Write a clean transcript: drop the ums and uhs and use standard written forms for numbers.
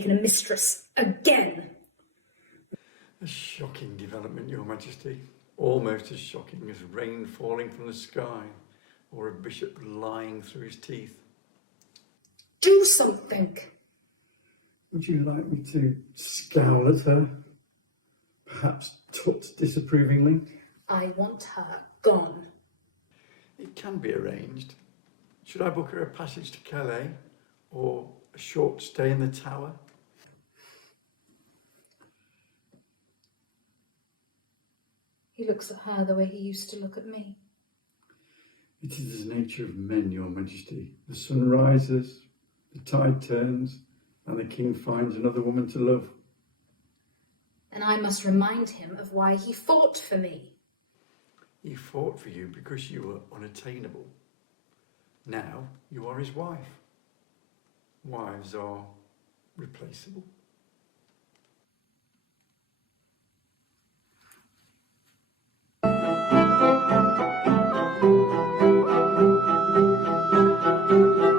taken a mistress again. A shocking development, Your Majesty. Almost as shocking as rain falling from the sky or a bishop lying through his teeth. Do something. Would you like me to scowl at her? Perhaps tut disapprovingly? I want her gone. It can be arranged. Should I book her a passage to Calais or a short stay in the Tower? He looks at her the way he used to look at me. It is the nature of men, Your Majesty. The sun rises, the tide turns, and the king finds another woman to love. And I must remind him of why he fought for me. He fought for you because you were unattainable. Now you are his wife. Wives are replaceable.